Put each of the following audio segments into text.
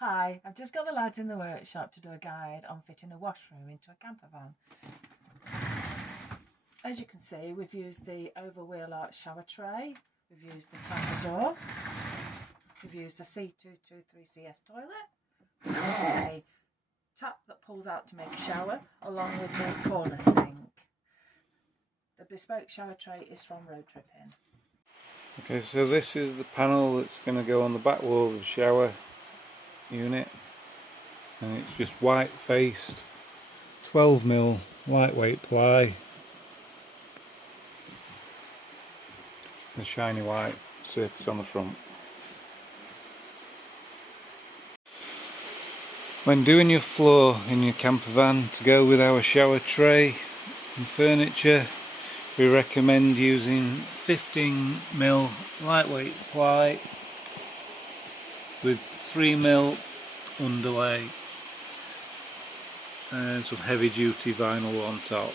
Hi, I've just got the lads in the workshop to do a guide on fitting a washroom into a camper van. As you can see, we've used the oval wheel arch shower tray, we've used the Tambour, we've used the C223CS toilet, we've got a tap that pulls out to make a shower, along with the corner sink. The bespoke shower tray is from Road Tripping. Okay, so this is the panel that's going to go on the back wall of the shower unit, and it's just white faced 12mm lightweight ply, the shiny white surface on the front. When doing your floor in your camper van to go with our shower tray and furniture, we recommend using 15mm lightweight ply with 3mm underlay and some heavy duty vinyl on top.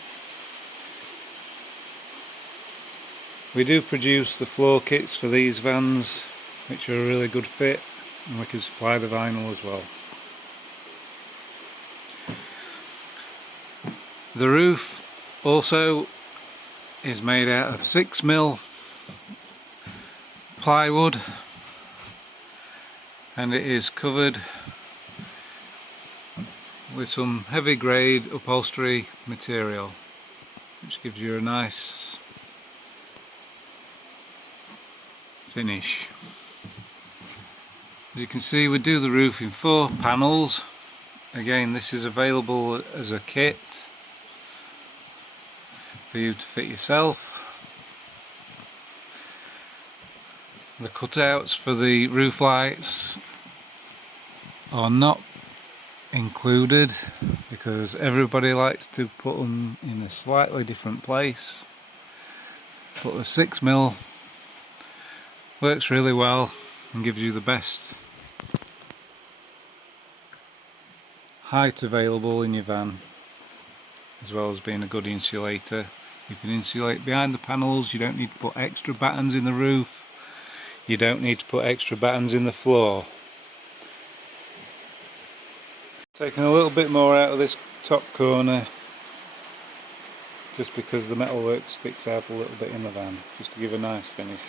We do produce the floor kits for these vans, which are a really good fit, and we can supply the vinyl as well. The roof also is made out of 6mm plywood, and it is covered with some heavy grade upholstery material, which gives you a nice finish. As you can see, we do the roof in 4 panels. Again, this is available as a kit for you to fit yourself. The cutouts for the roof lights are not included because everybody likes to put them in a slightly different place, but the 6mm works really well and gives you the best height available in your van, as well as being a good insulator. You can insulate behind the panels, you don't need to put extra battens in the roof, you don't need to put extra battens in the floor. Taking a little bit more out of this top corner, just because the metalwork sticks out a little bit in the van, just to give a nice finish.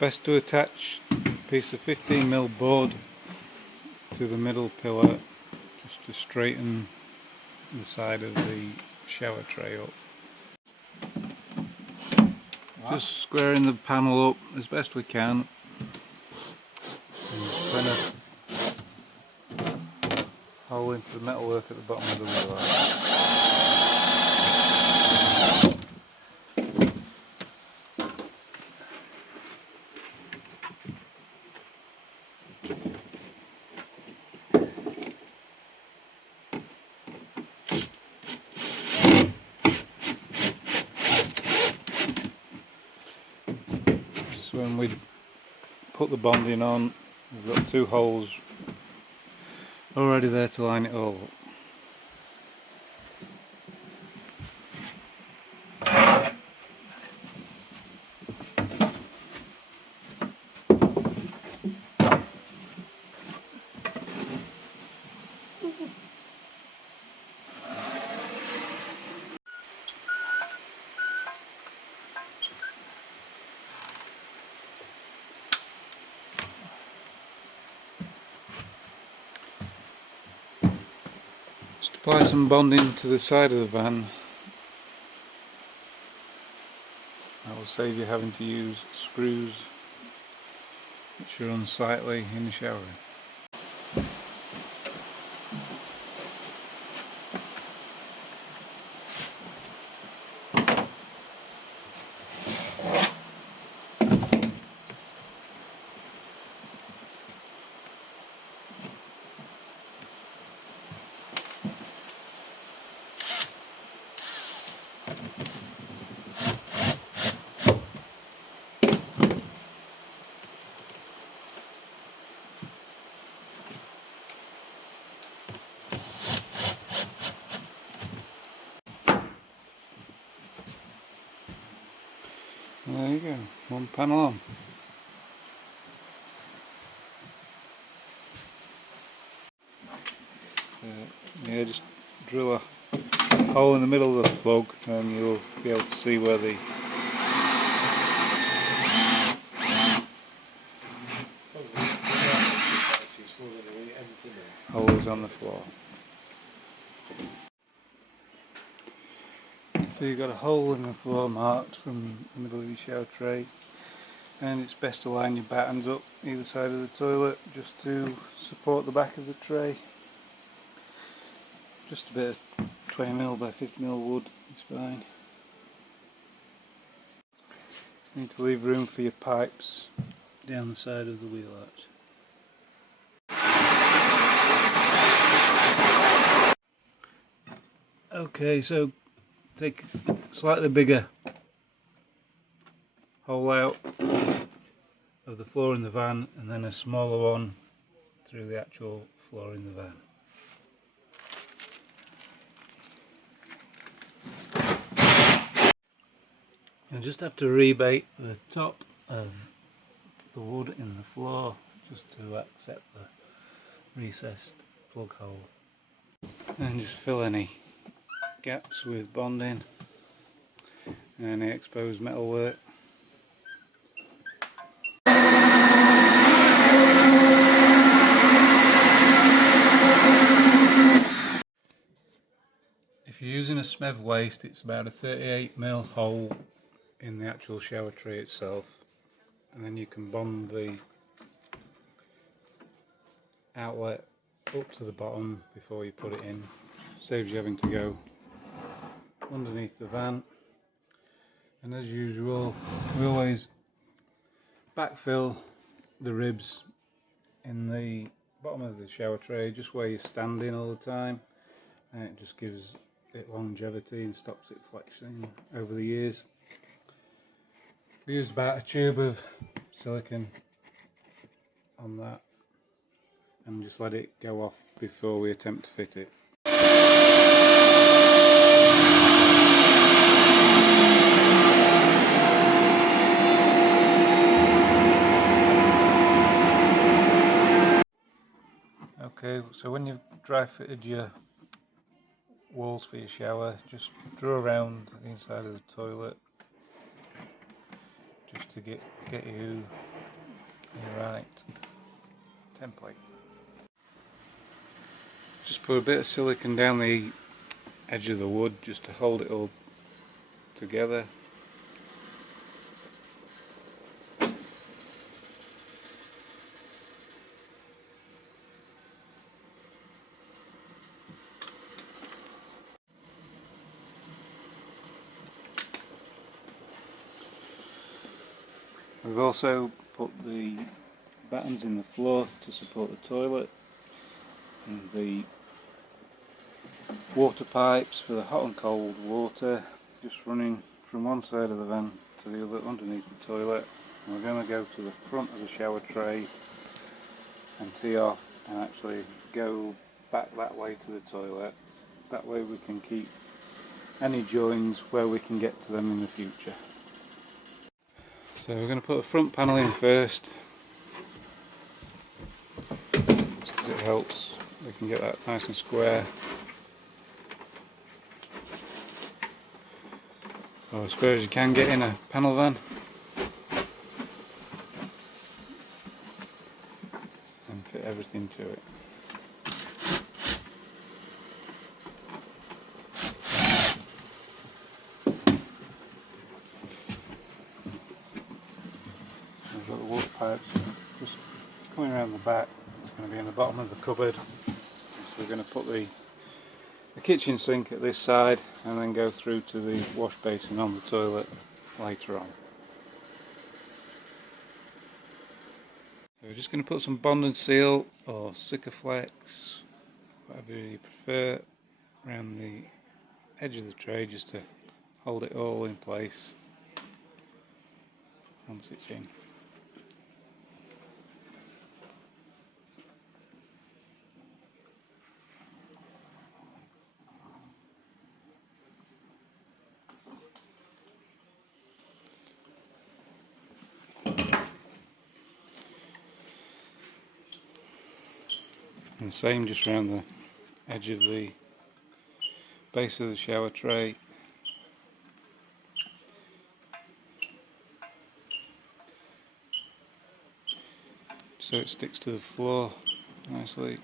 Best to attach a piece of 15mm board to the middle pillar, just to straighten the side of the shower tray up. Just squaring the panel up as best we can, and just kind of hole into the metalwork at the bottom of the wheel arch. When we put the bonding on, we've got 2 holes already there to line it all up. Just apply some bonding to the side of the van. That will save you having to use screws which are unsightly in the shower. There you go, one panel on. yeah, just drill a hole in the middle of the plug and you'll be able to see where the hole is on the floor. So you've got a hole in the floor marked from the middle of your shower tray, and it's best to line your battens up either side of the toilet just to support the back of the tray. Just a bit of 20mm by 50mm wood is fine. Just need to leave room for your pipes down the side of the wheel arch. Okay, so take a slightly bigger hole out of the floor in the van and then a smaller one through the actual floor in the van. You just have to rebate the top of the wood in the floor just to accept the recessed plug hole, and just fill any gaps with bonding and any exposed metalwork. If you're using a Smeth waste, it's about a 38mm hole in the actual shower tray itself, and then you can bond the outlet up to the bottom before you put it in. Saves you having to go underneath the van. And as usual, we always backfill the ribs in the bottom of the shower tray just where you're standing all the time, and it just gives it longevity and stops it flexing over the years. We used about a tube of silicone on that and just let it go off before we attempt to fit it. Okay, so when you've dry fitted your walls for your shower, just draw around the inside of the toilet just to get you the right template. Just put a bit of silicone down the edge of the wood just to hold it all together. We've also put the battens in the floor to support the toilet, and the water pipes for the hot and cold water just running from one side of the van to the other underneath the toilet. And we're going to go to the front of the shower tray and tee off and actually go back that way to the toilet. That way we can keep any joins where we can get to them in the future. So we're going to put the front panel in first, just because it helps, we can get that nice and square, or as square as you can get in a panel van, and fit everything to it. We've got the water pipes just coming around the back. It's going to be in the bottom of the cupboard. So we're going to put the kitchen sink at this side and then go through to the wash basin on the toilet later on. So we're just going to put some bond and seal or Sikaflex, whatever you prefer, around the edge of the tray just to hold it all in place once it's in. And the same just around the edge of the base of the shower tray. So it sticks to the floor nicely.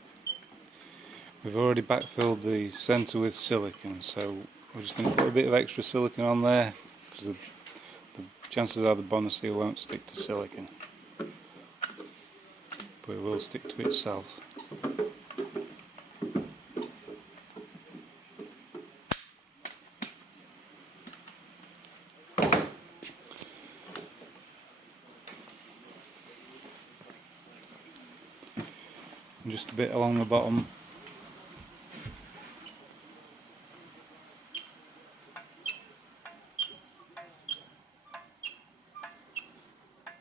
We've already backfilled the centre with silicone, so we're just going to put a bit of extra silicone on there because the chances are the bonnet seal won't stick to silicone, but it will stick to itself. And just a bit along the bottom.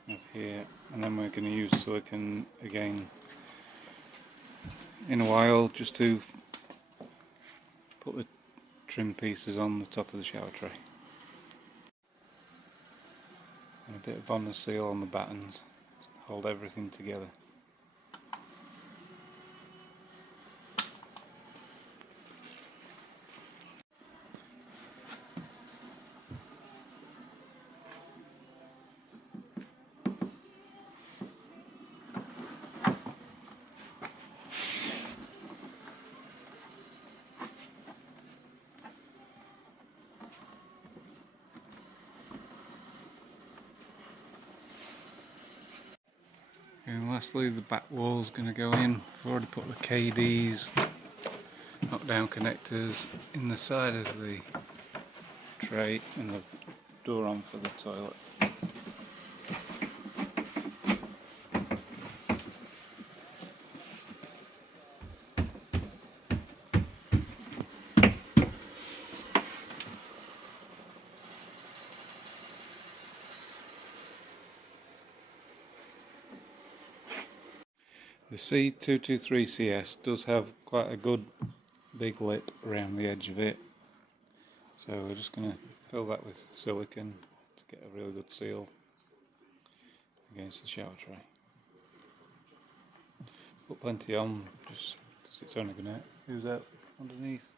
Of here, and then we're going to use silicone again in a while just to put the trim pieces on the top of the shower tray. And a bit of bonnet seal on the battens, hold everything together. And lastly, the back wall's going to go in. I've already put the KDs, knockdown connectors, in the side of the tray and the door on for the toilet. The C223CS does have quite a good big lip around the edge of it, so we're just going to fill that with silicone to get a really good seal against the shower tray. Put plenty on just because it's only going to ooze out underneath.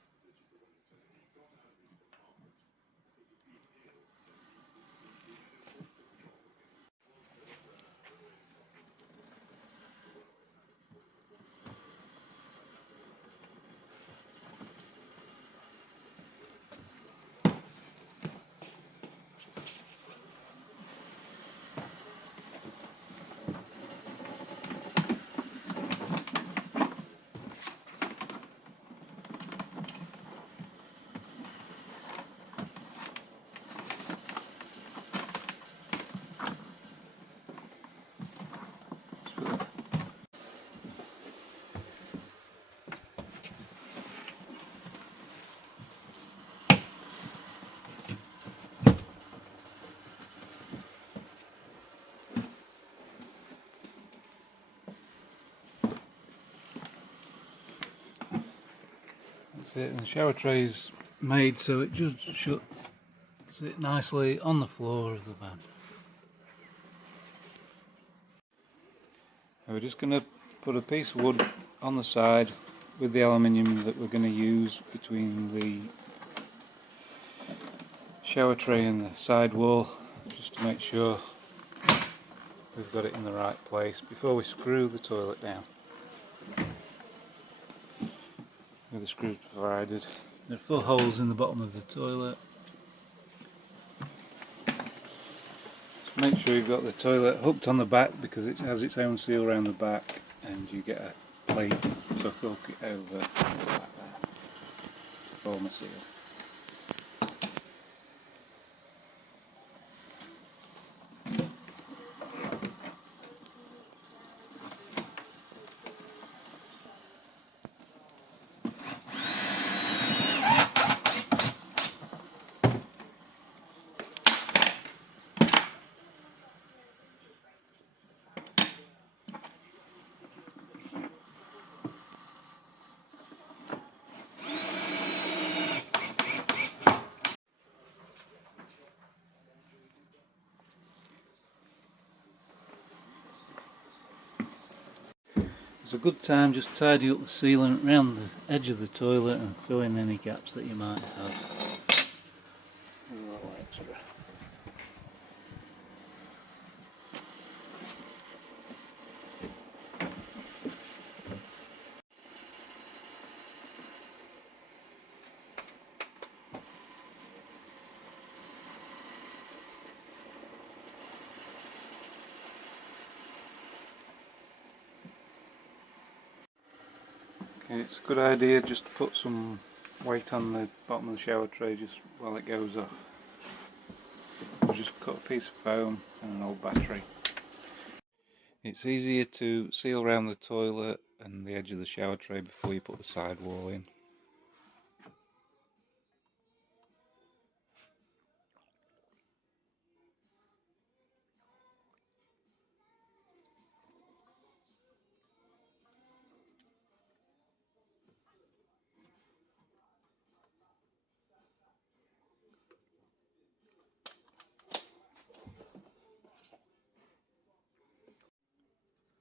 That's it, and the shower tray's made so it just should sit nicely on the floor of the van. We're just going to put a piece of wood on the side with the aluminium that we're going to use between the shower tray and the side wall, just to make sure we've got it in the right place before we screw the toilet down. With the screws provided. There are 4 holes in the bottom of the toilet. So make sure you've got the toilet hooked on the back because it has its own seal around the back, and you get a plate to hook it over like that to form a seal. It's a good time just tidy up the sealant around the edge of the toilet and fill in any gaps that you might have. A little extra. Okay, it's a good idea just to put some weight on the bottom of the shower tray just while it goes off. I'll just cut a piece of foam and an old battery. It's easier to seal around the toilet and the edge of the shower tray before you put the sidewall in.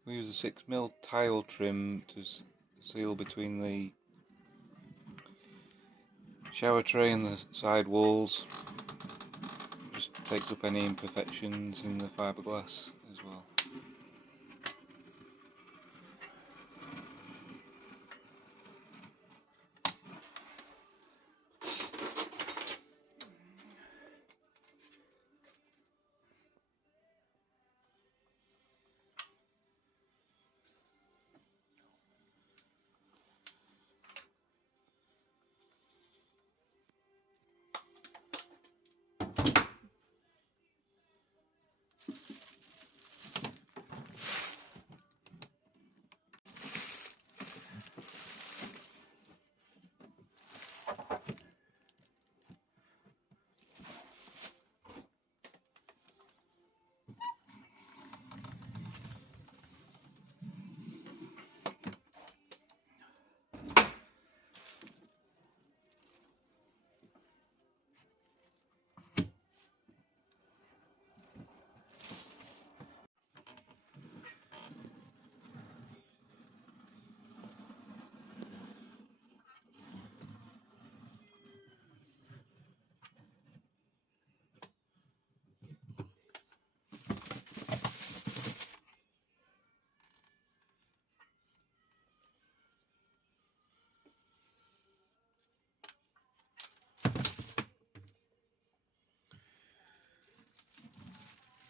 We use a 6mm tile trim to seal between the shower tray and the side walls. Just takes up any imperfections in the fiberglass as well.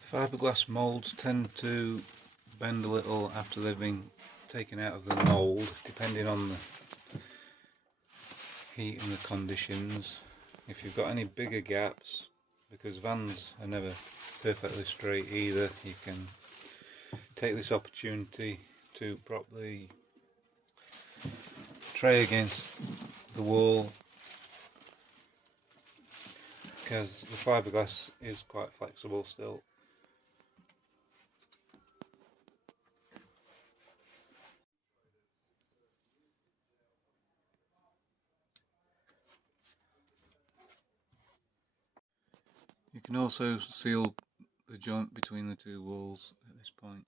Fiberglass moulds tend to bend a little after they've been taken out of the mould, depending on the heat and the conditions. If you've got any bigger gaps, because vans are never perfectly straight either, you can take this opportunity to prop the tray against the wall, because the fiberglass is quite flexible still. You can also seal the joint between the two walls at this point.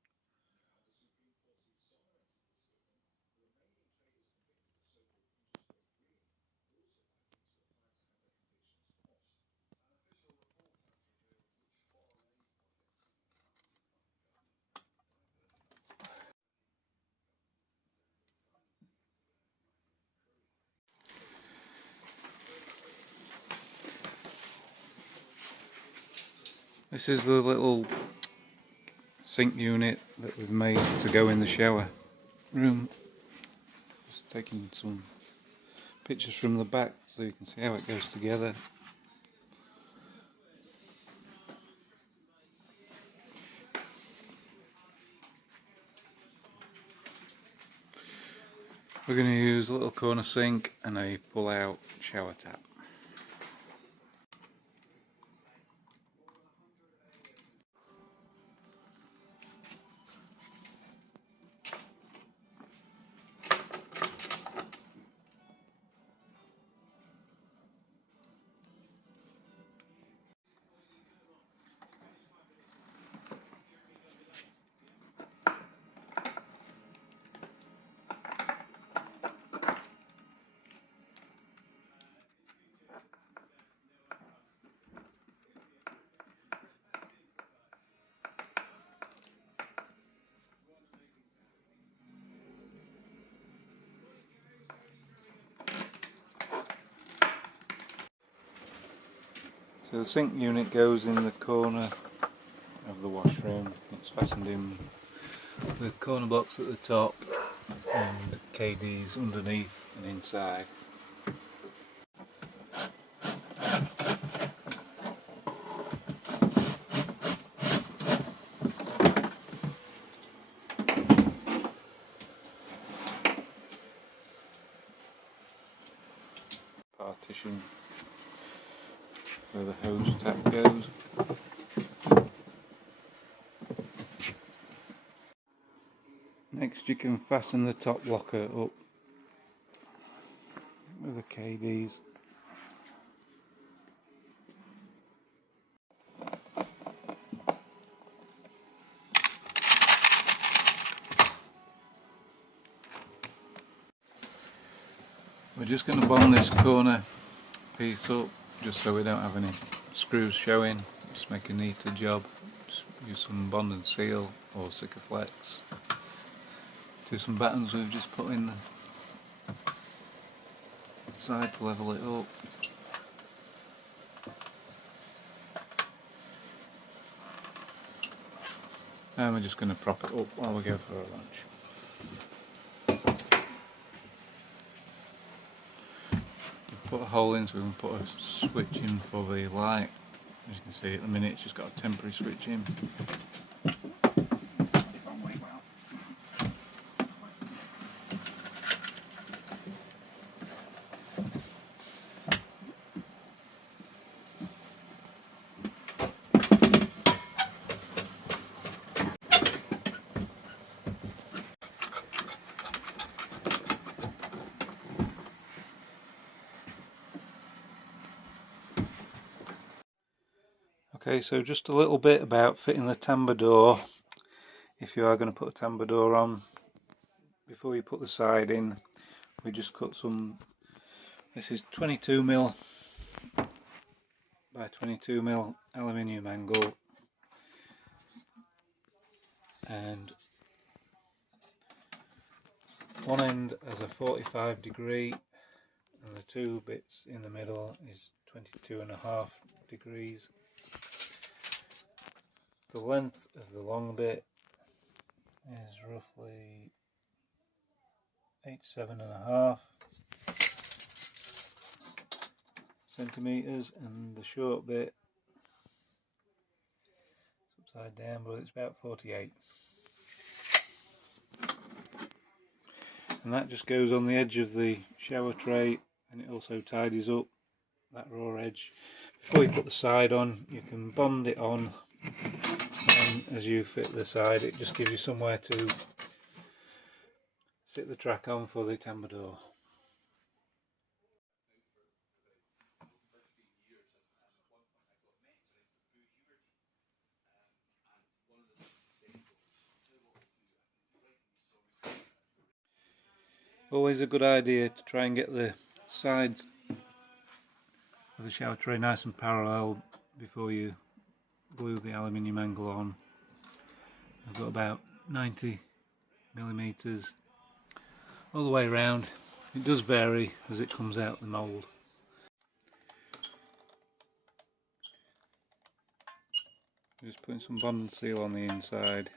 This is the little sink unit that we've made to go in the shower room. Just taking some pictures from the back so you can see how it goes together. We're going to use a little corner sink and a pull-out shower tap. So the sink unit goes in the corner of the washroom. It's fastened in with corner blocks at the top and KDs underneath and inside. Partition where the hose tap goes. Next you can fasten the top locker up with the KDs. We're just going to bond this corner piece up just so we don't have any screws showing, just make a neater job. Just use some bond and seal or Sikaflex to some battens we've just put in the side to level it up. And we're just going to prop it up while we go for our lunch. Put a hole in so we can put a switch in for the light. As you can see at the minute it's just got a temporary switch in. Okay, so just a little bit about fitting the Tambour door. If you are going to put a Tambour door on, before you put the side in, we just cut some, this is 22mm by 22mm aluminium angle, and one end has a 45 degree and the two bits in the middle is 22.5 degrees. The length of the long bit is roughly 87.5 centimeters, and the short bit is upside down, but it's about 48. And that just goes on the edge of the shower tray, and it also tidies up that raw edge. Before you put the side on, you can bond it on, and as you fit the side, it just gives you somewhere to sit the track on for the Tambour door. Always a good idea to try and get the sides of the shower tray nice and parallel before you glue the aluminium angle on. I've got about 90mm all the way around. It does vary as it comes out the mould. Just putting some bond and seal on the inside.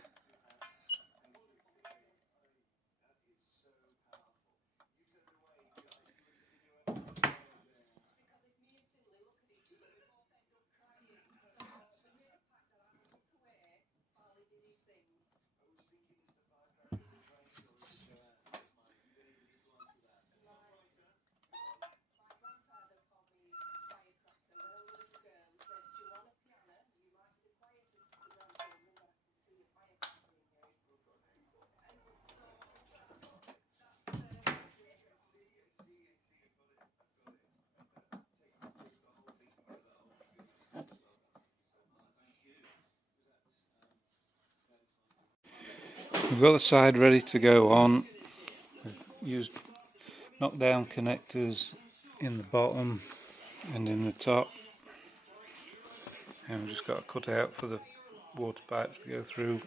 We've got the side ready to go on. We've used knockdown connectors in the bottom and in the top, and we've just got a cutout for the water pipes to go through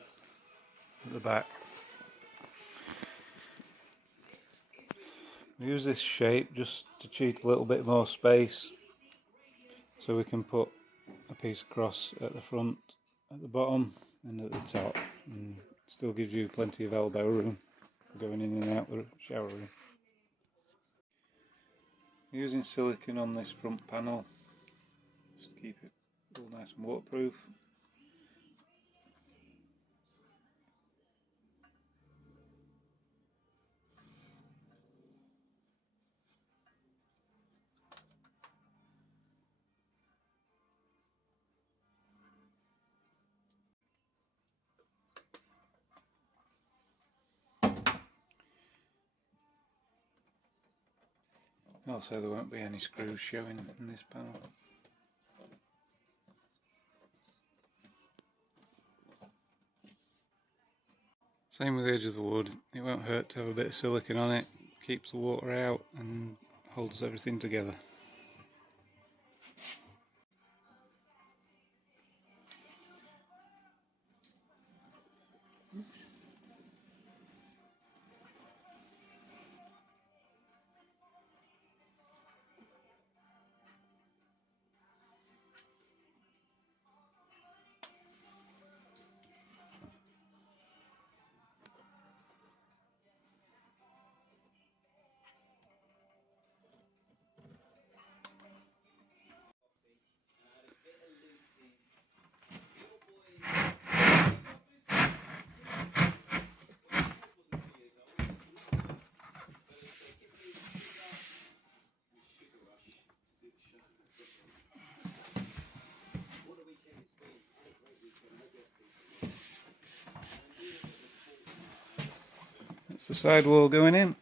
at the back. We use this shape just to cheat a little bit more space so we can put piece across at the front, at the bottom and at the top, and still gives you plenty of elbow room for going in and out the shower room. Using silicone on this front panel just to keep it all nice and waterproof. Also, there won't be any screws showing in this panel. Same with the edge of the wood, it won't hurt to have a bit of silicone on it, keeps the water out and holds everything together. That's the sidewall going in.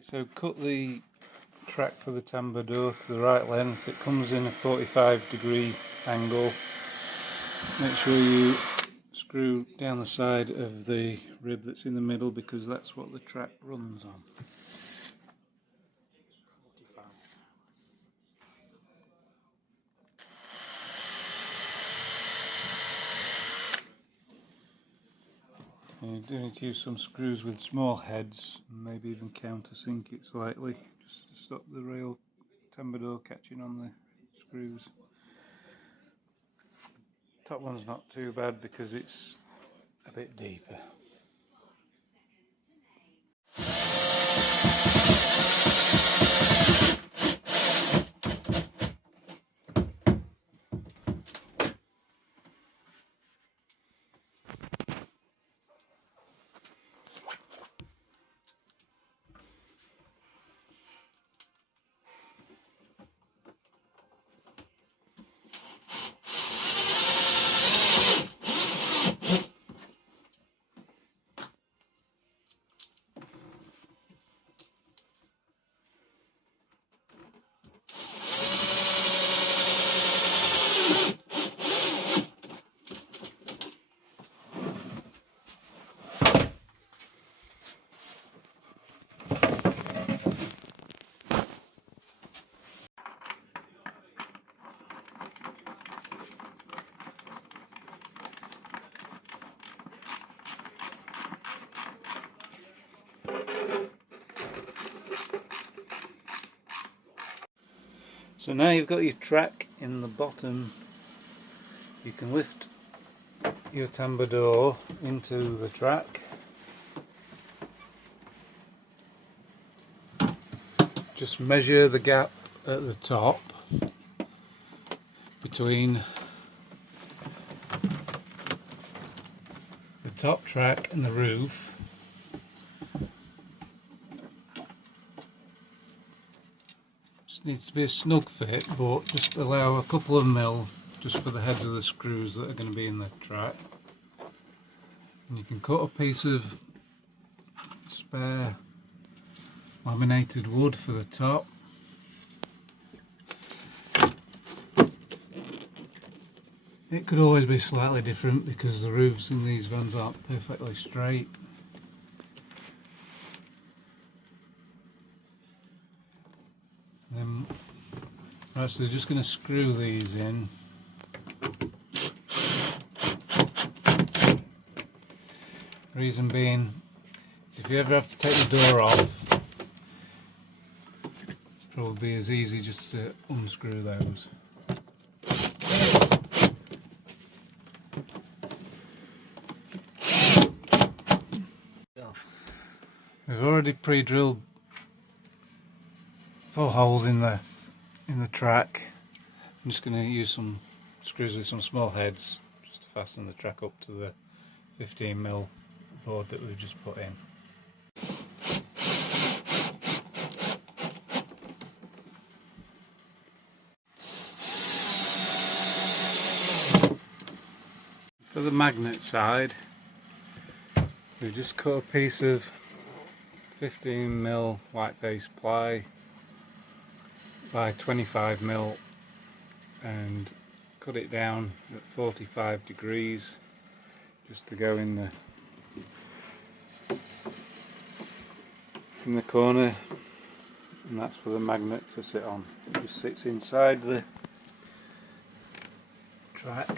Okay, so cut the track for the Tambour door to the right length. It comes in a 45-degree angle. Make sure you screw down the side of the rib that's in the middle because that's what the track runs on. You do need to use some screws with small heads and maybe even countersink it slightly just to stop the rail Tambour door catching on the screws. Top one's not too bad because it's a bit deeper. So now you've got your track in the bottom, you can lift your Tambour door into the track. Just measure the gap at the top between the top track and the roof. Just needs to be a snug fit, but just allow a couple of mil just for the heads of the screws that are going to be in the track. And you can cut a piece of spare laminated wood for the top. It could always be slightly different because the roofs in these vans aren't perfectly straight. Then we're actually just going to screw these in. Reason being is if you ever have to take the door off, it's probably as easy just to unscrew those. We've already pre-drilled 4 holes in the track. I'm just going to use some screws with some small heads just to fasten the track up to the 15mm board that we've just put in. For the magnet side, we've just cut a piece of 15mm whiteface ply by 25mm and cut it down at 45 degrees just to go in the corner, and that's for the magnet to sit on. It just sits inside the track,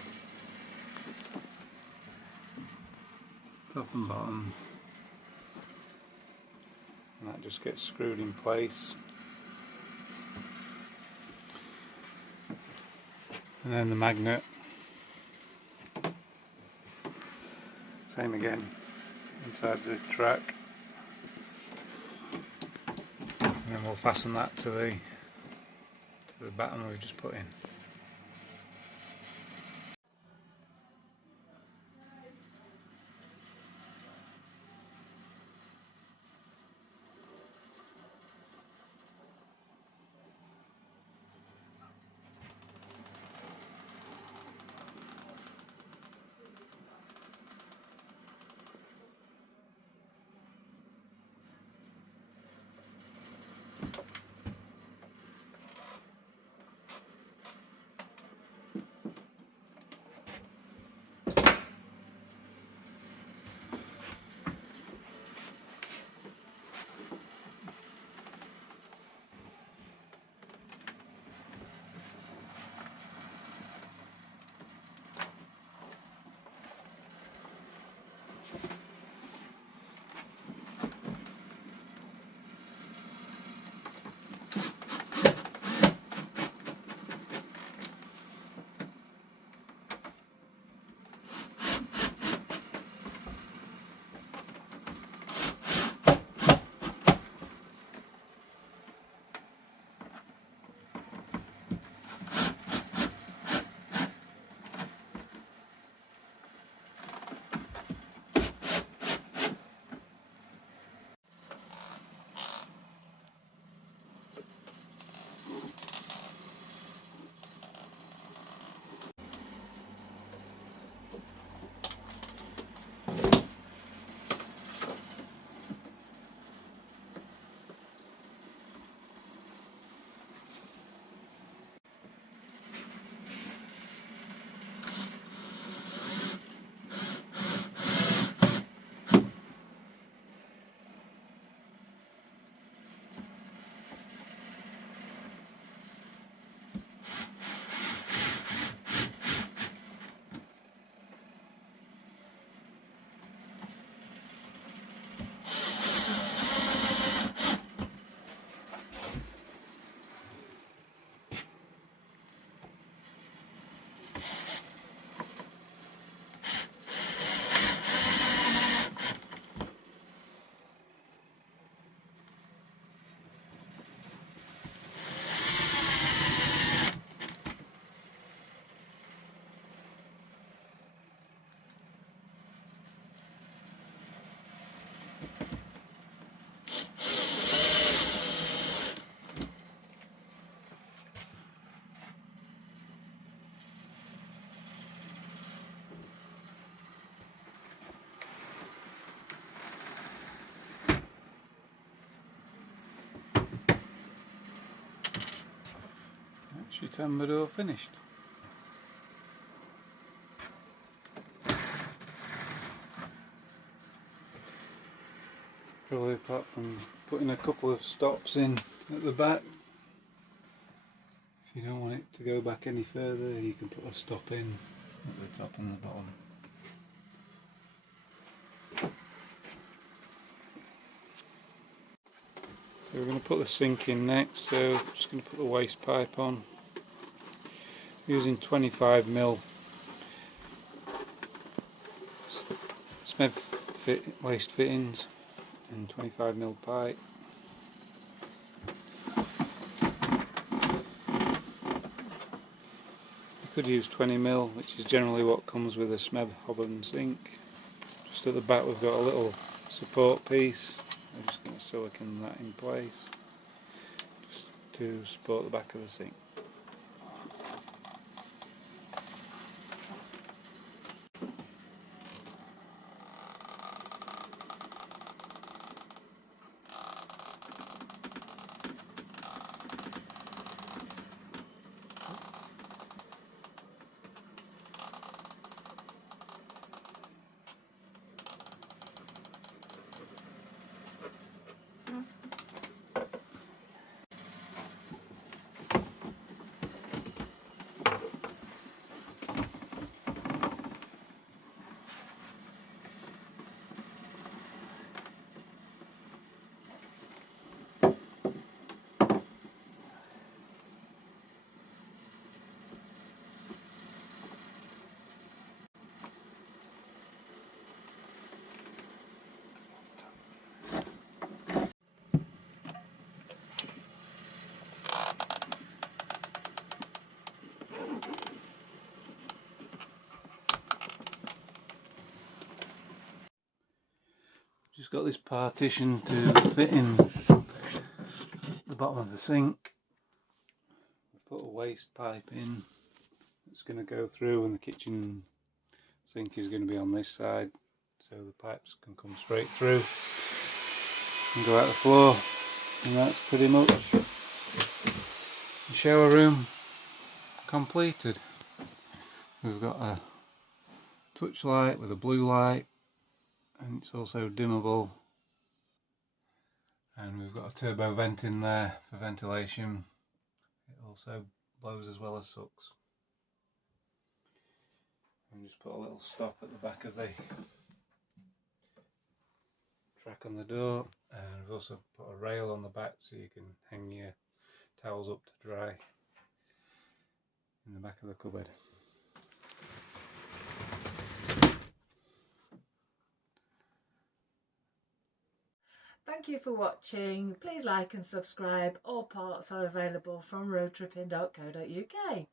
top and bottom, and that just gets screwed in place. And then the magnet, same again, inside the track, and then we'll fasten that to the batten we've just put in. your Tambour door finished. Probably apart from putting a couple of stops in at the back. If you don't want it to go back any further, you can put a stop in at the top and the bottom. So we're going to put the sink in next, so I'm just going to put the waste pipe on. Using 25mm SMEV waste fittings and 25mm pipe. You could use 20mm, which is generally what comes with a SMEV hob and sink. Just at the back we've got a little support piece. I'm just going to silicone that in place just to support the back of the sink. Just got this partition to fit in the bottom of the sink. We've put a waste pipe in. It's going to go through, and the kitchen sink is going to be on this side, so the pipes can come straight through and go out the floor. And that's pretty much the shower room completed. We've got a touch light with a blue light, and it's also dimmable, and we've got a turbo vent in there for ventilation. It also blows as well as sucks. And just put a little stop at the back of the track on the door, and we've also put a rail on the back so you can hang your towels up to dry in the back of the cupboard. Thank you for watching. Please like and subscribe. All parts are available from roadtripping.co.uk.